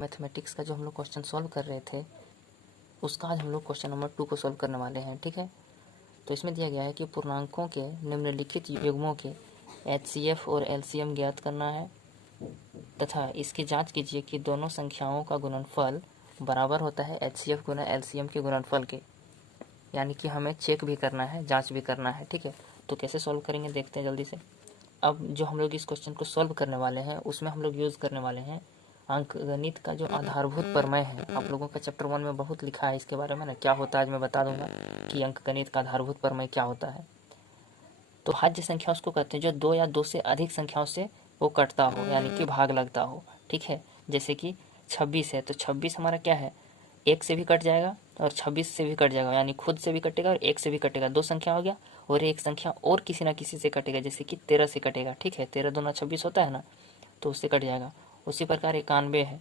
Mathematics का जो हम लोग क्वेश्चन सॉल्व कर रहे थे उसका आज हम लोग क्वेश्चन नंबर 2 को सॉल्व करने वाले हैं। ठीक है, तो इसमें दिया गया है कि पूर्णांकों के निम्नलिखित युग्मों के HCF और LCM ज्ञात करना है तथा इसकी जांच कीजिए कि दोनों संख्याओं का गुणनफल बराबर होता है HCF गुना LCM के गुणनफल के। यानी कि हमें चेक भी करना है, जांच भी करना है। ठीक है, तो कैसे सॉल्व करेंगे देखते हैं जल्दी से। अब जो हम लोग इस क्वेश्चन को सॉल्व करने वाले हैं उसमें हम लोग यूज़ करने वाले हैं अंकगणित का जो आधारभूत प्रमेय है। आप लोगों का चैप्टर 1 में बहुत लिखा है इसके बारे में ना, क्या होता है आज मैं बता दूंगा कि अंकगणित का आधारभूत प्रमेय क्या होता है। तो भाज्य संख्या उसको कहते हैं जो 2 या 2 से अधिक संख्याओं से वो कटता हो, यानी कि भाग लगता हो। ठीक है, जैसे कि 26 है तो 26 हमारा क्या है, 1 से भी कट जाएगा और 26 से भी कट जाएगा, यानी खुद से भी कटेगा और 1 से भी कटेगा। 2 संख्या हो गया और एक संख्या और किसी ना किसी से कटेगा, जैसे कि 13 से कटेगा। ठीक है, 13 दूना 26 होता है ना, तो उससे कट जाएगा। उसी प्रकार 91 है,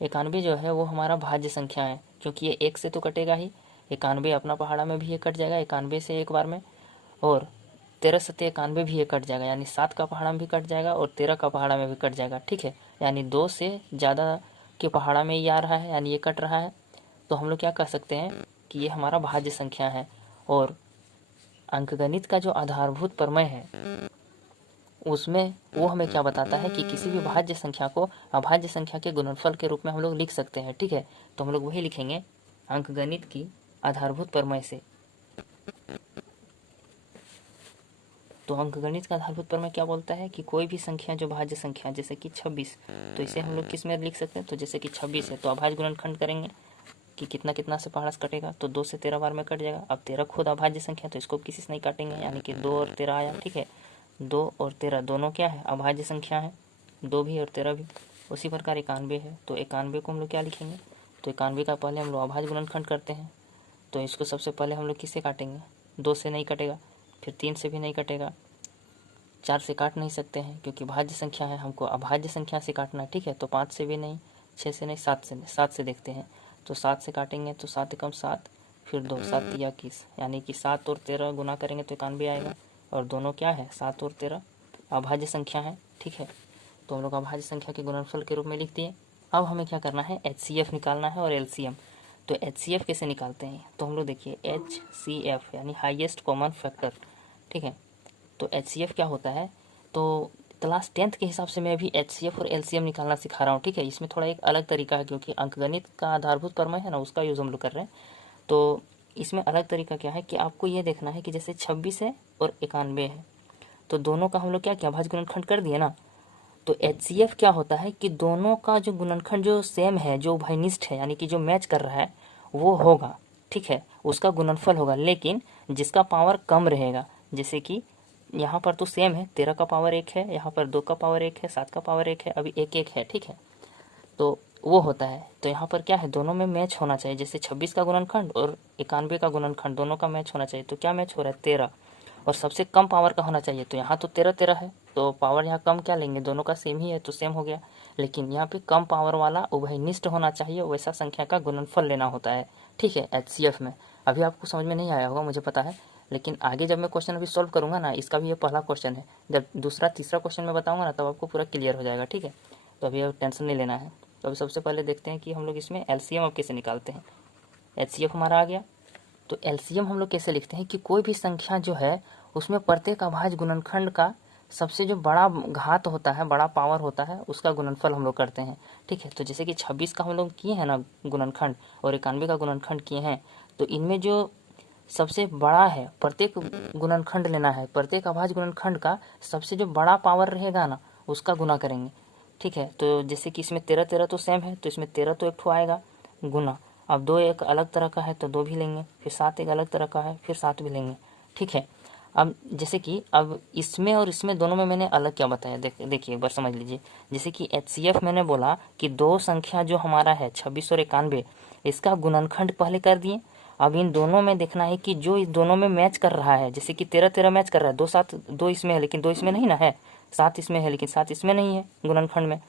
91 जो है वो हमारा भाज्य संख्या है, क्योंकि ये 1 से तो कटेगा ही। 91 अपना पहाड़ा में भी ये कट जाएगा 91 से एक बार में, और 13 सत्ते 91 भी ये कट जाएगा, यानी 7 का पहाड़ा में भी कट जाएगा और 13 का पहाड़ा में भी कट जाएगा। ठीक है, यानी 2 से ज़्यादा के पहाड़ा में ये आ रहा है, यानी ये कट रहा है। तो हम लोग क्या कह सकते हैं कि ये हमारा भाज्य संख्या है। और अंकगणित का जो आधारभूत प्रमेय है उसमें वो हमें क्या बताता है कि किसी भी भाज्य संख्या को अभाज्य संख्या के गुणनफल के रूप में हम लोग लिख सकते हैं। ठीक है, तो हम लोग वही लिखेंगे अंकगणित की आधारभूत प्रमेय से। तो अंकगणित का आधारभूत प्रमेय क्या बोलता है कि कोई भी संख्या जो भाज्य संख्या, जैसे कि 26, तो इसे हम लोग किस में लिख सकते हैं, तो जैसे कि 26 है तो अभाज्य गुणनखंड करेंगे कि कितना कितना से पहाड़ा से कटेगा, तो 2 से 13 बार में कट जाएगा। अब 13 खुद अभाज्य संख्या तो इसको किसी से नहीं काटेंगे, यानी कि 2 और 13 आया। ठीक है, 2 और 13 दोनों क्या है, अभाज्य संख्या है, 2 भी और 13 भी। उसी प्रकार 91 है तो 91 को हम लोग क्या लिखेंगे, तो 91 का पहले हम लोग अभाज्य गुणनखंड करते हैं, तो इसको सबसे पहले हम लोग किससे काटेंगे, 2 से नहीं कटेगा, फिर 3 से भी नहीं कटेगा, 4 से काट नहीं सकते हैं क्योंकि भाज्य संख्या है, हमको अभाज्य संख्या से काटना है। ठीक है, तो 5 से भी नहीं, 6 से नहीं, 7 से नहीं। 7 से देखते हैं, तो 7 से काटेंगे तो 7 एकम 7, फिर 2, 7 या 21, यानी कि 7 और 13 गुना करेंगे तो 91 आएगा। और दोनों क्या है, 7 और 13 अभाज्य संख्या है। ठीक है, तो हम लोग अभाज्य संख्या के गुणनफल के रूप में लिख दिए। अब हमें क्या करना है, HCF निकालना है और LCM। तो HCF कैसे निकालते हैं, तो हम लोग देखिए HCF यानी हाईएस्ट कॉमन फैक्टर। ठीक है, तो HCF क्या होता है, तो क्लास 10th के हिसाब से मैं अभी HCF और LCM निकालना सिखा रहा हूँ। ठीक है, इसमें थोड़ा एक अलग तरीका है क्योंकि अंकगणित का आधारभूत प्रमेय है ना, उसका यूज़ हम लोग कर रहे हैं। तो इसमें अलग तरीका क्या है कि आपको ये देखना है कि जैसे 26 है और 91 है, तो दोनों का हम लोग क्या किया, भाज्य गुणनखंड कर दिए ना। तो HCF क्या होता है कि दोनों का जो गुणनखंड जो सेम है, जो उभयनिष्ठ है, यानी कि जो मैच कर रहा है वो होगा। ठीक है, उसका गुणनफल होगा, लेकिन जिसका पावर कम रहेगा, जैसे कि यहाँ पर तो सेम है, 13 का पावर 1 है, यहाँ पर 2 का पावर 1 है, 7 का पावर 1 है, अभी 1 1 है। ठीक है, तो वो होता है। तो यहाँ पर क्या है, दोनों में मैच होना चाहिए, जैसे 26 का गुणनखंड और 91 का गुणनखंड दोनों का मैच होना चाहिए। तो क्या मैच हो रहा है, 13, और सबसे कम पावर का होना चाहिए। तो यहाँ तो 13 13 है, तो पावर यहाँ कम क्या लेंगे, दोनों का सेम ही है तो सेम हो गया। लेकिन यहाँ पे कम पावर वाला उभयनिष्ठ होना चाहिए, वैसा संख्या का गुणनफल लेना होता है। ठीक है, HCF में अभी आपको समझ में नहीं आया होगा मुझे पता है, लेकिन आगे जब मैं क्वेश्चन अभी सॉल्व करूँगा ना, इसका भी ये पहला क्वेश्चन है, जब दूसरा तीसरा क्वेश्चन मैं बताऊँगा ना तब आपको पूरा क्लियर हो जाएगा। ठीक है, तो अभी अब टेंशन नहीं लेना है। तो अभी सबसे पहले देखते हैं कि हम लोग इसमें LCM अब कैसे निकालते हैं। HCF हमारा आ गया, तो LCM हम लोग कैसे लिखते हैं कि कोई भी संख्या जो है उसमें प्रत्येक अभाज्य गुणनखंड का सबसे जो बड़ा घात होता है, बड़ा पावर होता है, उसका गुणनफल हम लोग करते हैं। ठीक है, तो जैसे कि 26 का हम लोग किए हैं ना गुणनखंड और 91 का गुणनखंड किए हैं, तो इनमें जो सबसे बड़ा है, प्रत्येक गुणनखंड लेना है, प्रत्येक अभाज्य गुणनखंड का सबसे जो बड़ा पावर रहेगा ना उसका गुना करेंगे। ठीक है, तो जैसे कि इसमें 13 13 तो सेम है, तो इसमें 13 तो एक ठो आएगा गुना, अब 2 एक अलग तरह का है तो 2 भी लेंगे, फिर 7 एक अलग तरह का है फिर 7 भी लेंगे। ठीक है, अब जैसे कि अब इसमें और इसमें दोनों में मैंने अलग क्या बताया, देखिए एक बार समझ लीजिए। जैसे कि HCF मैंने बोला कि दो संख्या जो हमारा है 26 और 91, इसका गुणनखंड पहले कर दिए। अब इन दोनों में देखना है कि जो इस दोनों में मैच कर रहा है, जैसे कि 13 13 मैच कर रहा है, 2 7 2 इसमें है लेकिन 2 इसमें नहीं ना है, 7 इसमें है लेकिन 7 इसमें नहीं है गुणनखंड में,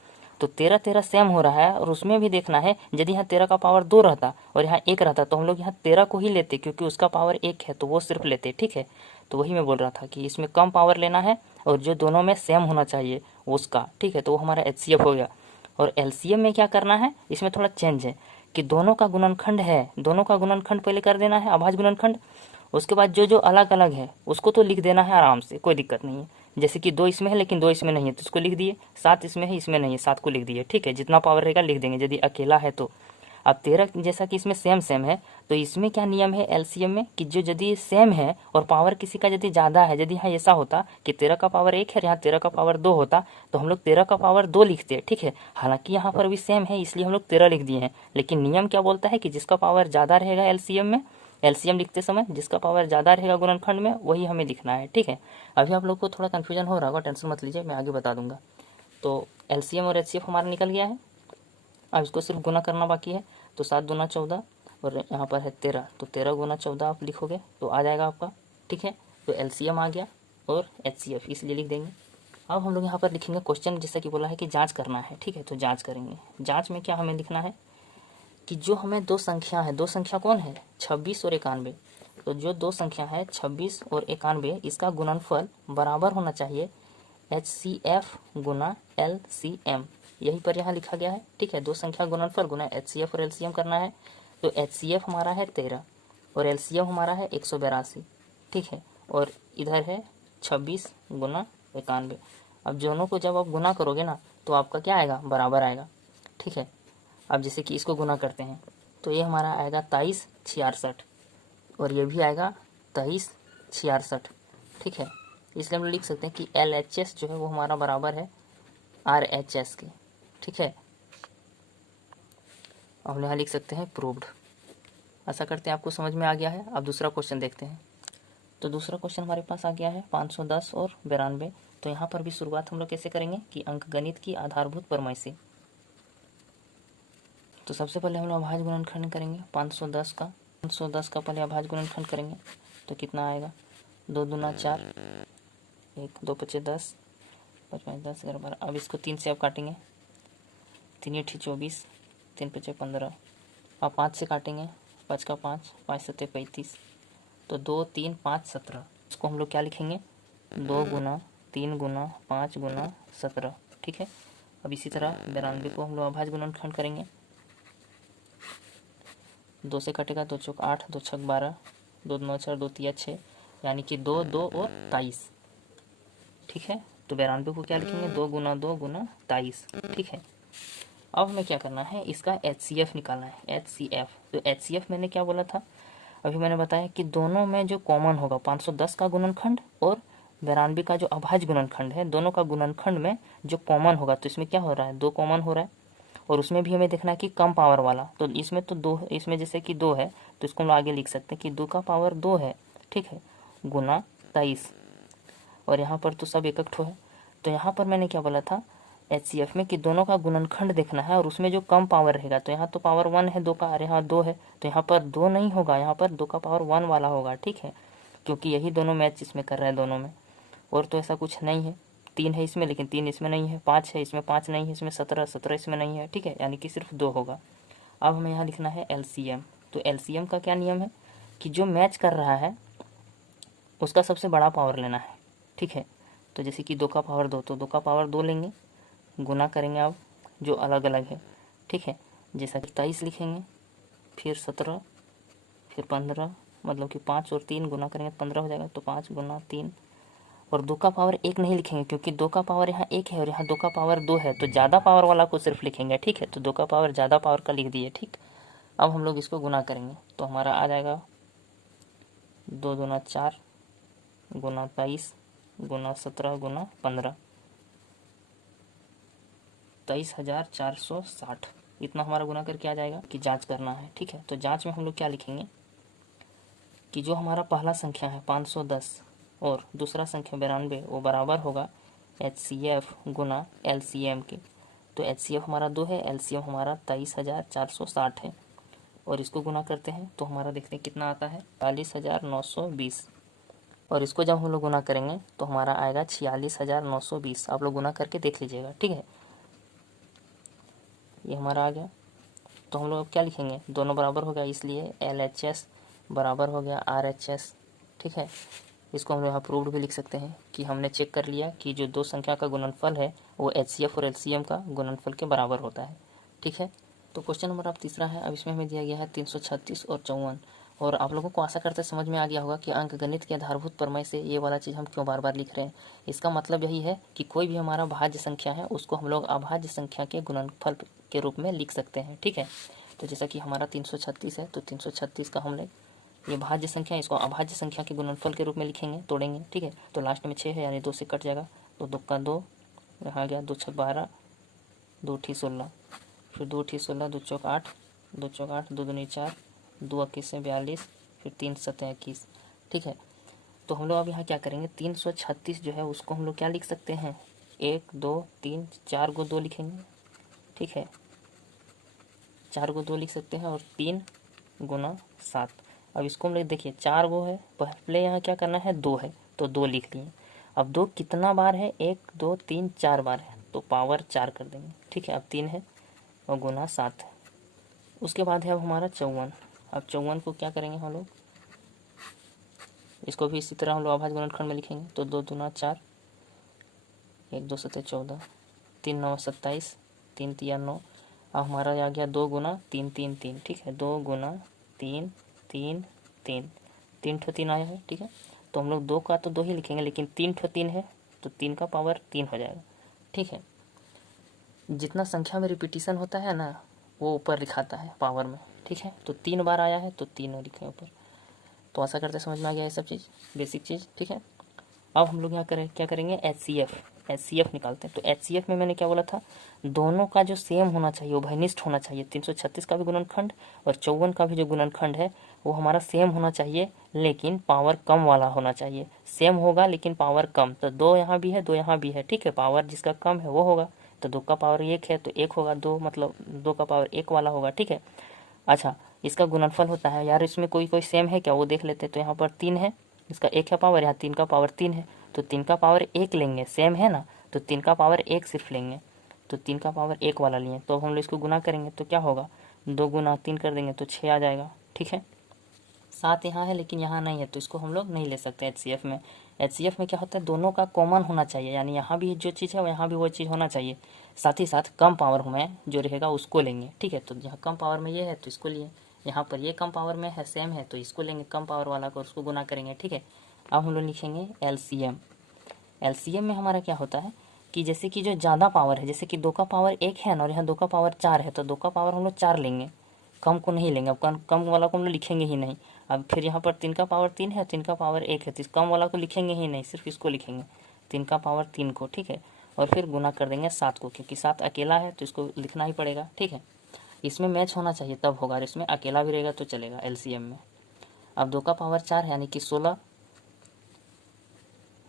तो 13 13 सेम हो रहा है। और उसमें भी देखना है, यदि यहाँ 13 का पावर 2 रहता और यहाँ 1 रहता तो हम लोग यहाँ 13 को ही लेते, क्योंकि उसका पावर 1 है तो वो सिर्फ लेते। ठीक है, तो वही मैं बोल रहा था कि इसमें कम पावर लेना है और जो दोनों में सेम होना चाहिए उसका। ठीक है, तो वो हमारा HCF हो गया। और एलसीएम में क्या करना है, इसमें थोड़ा चेंज है कि दोनों का गुणनखंड है, दोनों का गुणनखंड पहले कर देना है अभाज्य गुणनखंड, उसके बाद जो जो अलग अलग है उसको तो लिख देना है आराम से, कोई दिक्कत नहीं है। जैसे कि 2 इसमें है लेकिन 2 इसमें नहीं है तो उसको लिख दिए, 7 इसमें है इसमें नहीं है 7 को लिख दिए, ठीक है, जितना पावर रहेगा लिख देंगे यदि अकेला है तो। अब 13 जैसा कि इसमें सेम सेम है तो इसमें क्या नियम है एलसीएम में कि जो यदि सेम है और पावर किसी का यदि ज़्यादा है, यदि हाँ ऐसा होता कि 13 का पावर 1 है और यहाँ 13 का पावर 2 होता तो हम लोग 13 का पावर 2 लिखते हैं, ठीक है। हालांकि यहाँ पर भी सेम है इसलिए हम लोग 13 लिख दिए हैं, लेकिन नियम क्या बोलता है कि जिसका पावर ज़्यादा रहेगा एलसीएम में, एलसीएम लिखते समय जिसका पावर ज़्यादा रहेगा गुणनखंड में वही हमें लिखना है, ठीक है। अभी आप लोग को थोड़ा कन्फ्यूजन हो रहा होगा, टेंशन मत लीजिए, मैं आगे बता दूंगा। तो एलसीएम और एचसीएफ हमारा निकल गया है, अब इसको सिर्फ गुना करना बाकी है। तो 7 दूना 14 और यहाँ पर है 13, तो 13 गुना 14 आप लिखोगे तो आ जाएगा आपका, ठीक है। तो एलसीएम आ गया और एचसीएफ इसलिए लिख देंगे। अब हम लोग यहाँ पर लिखेंगे क्वेश्चन, जैसा कि बोला है कि जांच करना है, ठीक है। तो जांच करेंगे, जांच में क्या हमें लिखना है कि जो हमें 2 संख्या है, 2 संख्या कौन है 26 और 91, तो जो 2 संख्या है 26 और 91 इसका गुणनफल बराबर होना चाहिए HCF गुना LCM, यही पर यहाँ लिखा गया है, ठीक है। 2 संख्या गुणनफल गुना HCF और LCM करना है। तो HCF हमारा है 13 और LCM हमारा है 182, ठीक है, और इधर है 26 गुना 91। अब दोनों को जब आप गुना करोगे ना तो आपका क्या आएगा, बराबर आएगा, ठीक है। अब जैसे कि इसको गुना करते हैं तो ये हमारा आएगा 2366 और ये भी आएगा 2366, ठीक है। इसलिए हम लिख सकते हैं कि LHS जो है वो हमारा बराबर है RHS के, ठीक है। अब हम यहाँ लिख सकते हैं प्रूव्ड। ऐसा करते हैं, आपको समझ में आ गया है। अब दूसरा क्वेश्चन देखते हैं। तो दूसरा क्वेश्चन हमारे पास आ गया है 510 और 92। तो यहाँ पर भी शुरुआत हम लोग कैसे करेंगे कि अंकगणित की आधारभूत प्रमेय से। तो सबसे पहले हम लोग अभाज्य गुणनखंड करेंगे 510 का पहले अभाज्य गुणनखंड करेंगे तो कितना आएगा, 2 दूना 4, 1 2 5 10, 5 5 10 11 12। अब इसको 3 से आप काटेंगे, 3 8 24, 3 5 15। अब 5 से काटेंगे, 5 का 5, 5 7 35, तो 2 3 5 17। इसको हम लोग क्या लिखेंगे, 2 गुना 3 गुना 5 गुना 17, ठीक है। अब इसी तरह 92 को हम लोग अभाज्य गुणनखंड करेंगे, 2 से कटेगा, 2 चौक 8, 2 छक 12, 2 9 4, 2 3 6, यानी कि 2 2 और 23, ठीक है। तो 92 को क्या लिखेंगे, 2 गुना 2 गुना 23, ठीक है। अब हमें क्या करना है, इसका HCF निकालना है, HCF। तो HCF मैंने क्या बोला था, अभी मैंने बताया कि दोनों में जो कॉमन होगा 510 का गुणनखंड और 92 का जो अभाज्य गुणनखंड है, दोनों का गुणनखंड में जो कॉमन होगा तो इसमें क्या हो रहा है, 2 कॉमन हो रहा है। और उसमें भी हमें देखना है कि कम पावर वाला, तो इसमें तो 2, इसमें जैसे कि 2 है तो इसको हम लोग आगे लिख सकते हैं कि 2 का पावर 2 है, ठीक है, गुना 23, और यहाँ पर तो सब एक ठो है। तो यहाँ पर मैंने क्या बोला था HCF में कि दोनों का गुणनखंड देखना है और उसमें जो कम पावर रहेगा, तो यहाँ तो पावर 1 है 2 का, अरे यहाँ 2 है तो यहाँ पर 2 नहीं होगा, यहाँ पर 2 का पावर 1 वाला होगा, ठीक है, क्योंकि यही दोनों मैच इसमें कर रहे हैं दोनों में। और तो ऐसा कुछ नहीं है, 3 है इसमें लेकिन 3 इसमें नहीं है, 5 है इसमें 5 नहीं है, इसमें 17 इसमें नहीं है, ठीक है, यानी कि सिर्फ 2 होगा। अब हमें यहाँ लिखना है LCM। तो LCM का क्या नियम है कि जो मैच कर रहा है उसका सबसे बड़ा पावर लेना है, ठीक है। तो जैसे कि 2 का पावर 2, तो 2 का पावर 2 लेंगे, गुना करेंगे अब जो अलग अलग है, ठीक है। जैसा कि 23 लिखेंगे, फिर 17, फिर 15, मतलब कि 5 और 3 गुना करेंगे 15 हो जाएगा, तो 5 गुना 3, और 2 का पावर 1 नहीं लिखेंगे क्योंकि 2 का पावर यहाँ 1 है और यहाँ 2 का पावर 2 है, तो ज़्यादा पावर वाला को सिर्फ लिखेंगे, ठीक है। तो 2 का पावर ज़्यादा पावर का लिख दिए, ठीक। अब हम लोग इसको गुना करेंगे तो हमारा आ जाएगा 2 दूना 4 गुना 23 गुना 17 गुना 15, 23,460, इतना हमारा गुना करके आ जाएगा कि जांच करना है, ठीक है। तो जांच में हम लोग क्या लिखेंगे कि जो हमारा पहला संख्या है 510 और दूसरा संख्या 92 वो बराबर होगा HCF गुना LCM के। तो HCF हमारा 2 है, LCM हमारा 23,460 है, और इसको गुना करते हैं तो हमारा देखते हैं कितना आता है, 40,920, और इसको जब हम लोग गुना करेंगे तो हमारा आएगा 46,920। आप लोग गुना करके देख लीजिएगा, ठीक है। ये हमारा आ गया। तो हम लोग अब क्या लिखेंगे, दोनों बराबर हो गया इसलिए LHS बराबर हो गया RHS, ठीक है। इसको हम लोग यहाँ प्रूव्ड भी लिख सकते हैं कि हमने चेक कर लिया कि जो दो संख्या का गुणनफल है वो HCF और LCM का गुणनफल के बराबर होता है। ठीक है, तो क्वेश्चन नंबर अब तीसरा है। अब इसमें हमें दिया गया है 336 और 54, और आप लोगों को आशा करते समझ में आ गया होगा कि अंकगणित के आधारभूत प्रमेय से ये वाला चीज़ हम क्यों बार बार लिख रहे हैं। इसका मतलब यही है कि कोई भी हमारा भाज्य संख्या है उसको हम लोग अभाज्य संख्या के गुणनफल के रूप में लिख सकते हैं। ठीक है, तो जैसा कि हमारा 336 है तो 336 का हम लोग ये भाज्य संख्या है, इसको अभाज्य संख्या के गुणनफल के रूप में लिखेंगे, तोड़ेंगे। ठीक है, तो लास्ट में 6 है यानी 2 से कट जाएगा, तो 2 का 2 यहाँ गया, 2 6 12, 2 ठी 16, फिर 2 ठी 16, 2 चौक 8, 2 चौक 8, 2 दूनी 4, 2 21 से 42, फिर 3 7 21। ठीक है, तो हम लोग अब यहाँ क्या करेंगे, 336 जो है उसको हम लोग क्या लिख सकते हैं, 1 2 3 4 को 2 लिखेंगे। ठीक है, 4 को 2 लिख सकते हैं, और 3 गुना 7। अब इसको हम लोग देखिए 4 गो है, पहले यहाँ क्या करना है, 2 है तो 2 लिख लिए। अब 2 कितना बार है, 1 2 3 4 बार है, तो पावर 4 कर देंगे। ठीक है, अब 3 है और गुना 7 है। उसके बाद है अब हमारा 54। अब 54 को क्या करेंगे हम लोग, इसको भी इसी तरह हम लोग अभाज्य गुणनखंड में लिखेंगे, तो 2 दूना 4, 1 2 7 14, 3 9 27, 3 3 9। अब हमारा आ गया 2 गुना 3 3 3। ठीक है, 2 गुना 3 3 3, 3 ठो 3 आया है। ठीक है, तो हम लोग 2 का तो 2 ही लिखेंगे, लेकिन 3 ठो 3 है तो 3 का पावर 3 हो जाएगा। ठीक है, जितना संख्या में रिपीटिशन होता है ना वो ऊपर लिखाता है पावर में। ठीक है, तो 3 बार आया है तो 3 लिखे ऊपर। तो आशा करते समझ में आ गया ये सब चीज़, बेसिक चीज़। ठीक है, अब हम लोग यहाँ क्या करेंगे, HCF निकालते हैं। तो HCF में मैंने क्या बोला था, दोनों का जो सेम होना चाहिए, उभयनिष्ठ होना चाहिए। 336 का भी गुणनखंड और 54 का भी जो गुणनखंड है वो हमारा सेम होना चाहिए, लेकिन पावर कम वाला होना चाहिए। सेम होगा लेकिन पावर कम, तो 2 यहाँ भी है 2 यहाँ भी है। ठीक है, पावर जिसका कम है वो होगा, तो 2 का पावर 1 है तो 1 होगा, 2 मतलब 2 का पावर 1 वाला होगा। ठीक है, अच्छा इसका गुणनफल होता है यार, इसमें कोई कोई सेम है क्या वो देख लेते हैं। तो यहाँ पर 3 है, इसका 1 है पावर, यहाँ 3 का पावर 3 है, तो 3 का पावर 1 लेंगे, सेम है ना, तो 3 का पावर 1 सिर्फ लेंगे, तो 3 का पावर 1 वाला लिए। तो हम लोग इसको गुना करेंगे तो क्या होगा, 2 गुना 3 कर देंगे तो 6 आ जाएगा। ठीक है, 7 यहाँ है लेकिन यहाँ नहीं है, तो इसको हम लोग नहीं ले सकते HCF में। HCF में क्या होता है, दोनों का कॉमन होना चाहिए, यानी यहाँ भी जो चीज़ है यहाँ भी वो चीज़ होना चाहिए। साथ ही साथ कम पावर में जो रहेगा उसको लेंगे। ठीक है, तो यहाँ कम पावर में ये है तो इसको लिए, यहाँ पर ये कम पावर में है सेम है तो इसको लेंगे कम पावर वाला को, उसको गुना करेंगे। ठीक है, अब हम लोग लिखेंगे LCM में हमारा क्या होता है कि जैसे कि जो ज़्यादा पावर है, जैसे कि 2 का पावर 1 है ना और यहाँ 2 का पावर 4 है, तो 2 का पावर हम लोग 4 लेंगे, कम को नहीं लेंगे। अब कम वाला को हम लोग लिखेंगे ही नहीं। अब फिर यहाँ पर 3 का पावर 3 है, 3 का पावर 1 है, तो इस कम वाला को लिखेंगे ही नहीं, सिर्फ इसको लिखेंगे 3 का पावर 3 को। ठीक है, और फिर गुना कर देंगे 7 को, क्योंकि 7 अकेला है तो इसको लिखना ही पड़ेगा। ठीक है, इसमें मैच होना चाहिए तब होगा, और इसमें अकेला भी रहेगा तो चलेगा LCM में। अब 2 का पावर 4 है यानी कि 16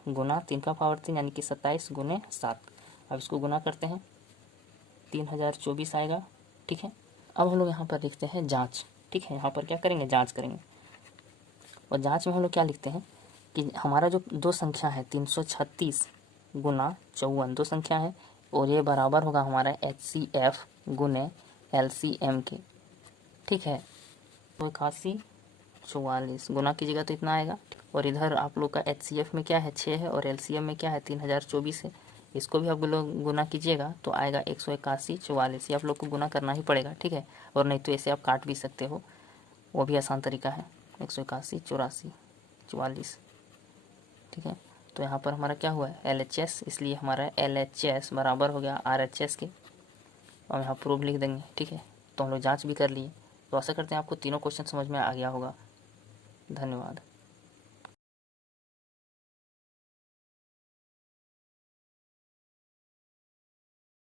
गुना 3 का पावर 3 यानी कि 27 गुने 7। अब इसको गुना करते हैं 3024 आएगा। ठीक है, अब हम लोग यहाँ पर लिखते हैं जाँच। ठीक है, यहाँ पर क्या करेंगे, जाँच करेंगे, और जाँच में हम लोग क्या लिखते हैं कि हमारा जो दो संख्या है 336 गुना 54 दो संख्या है, और ये बराबर होगा हमारा HCF गुने LCM के। ठीक है, 81 44 गुना कीजिएगा तो इतना आएगा, और इधर आप लोग का HCF में क्या है 6 है, और LCM में क्या है 3024 है। इसको भी आप लोग गुना कीजिएगा तो आएगा 181 44। ये आप लोग को गुना करना ही पड़ेगा। ठीक है, और नहीं तो ऐसे आप काट भी सकते हो, वो भी आसान तरीका है, 181 84 44। ठीक है, तो यहाँ पर हमारा क्या हुआ है LHS, इसलिए हमारा LHS बराबर हो गया RHS के, और यहाँ प्रूफ लिख देंगे। ठीक है, तो हम लोग जाँच भी कर लिए। तो आशा करते हैं आपको तीनों क्वेश्चन समझ में आ गया होगा। धन्यवाद।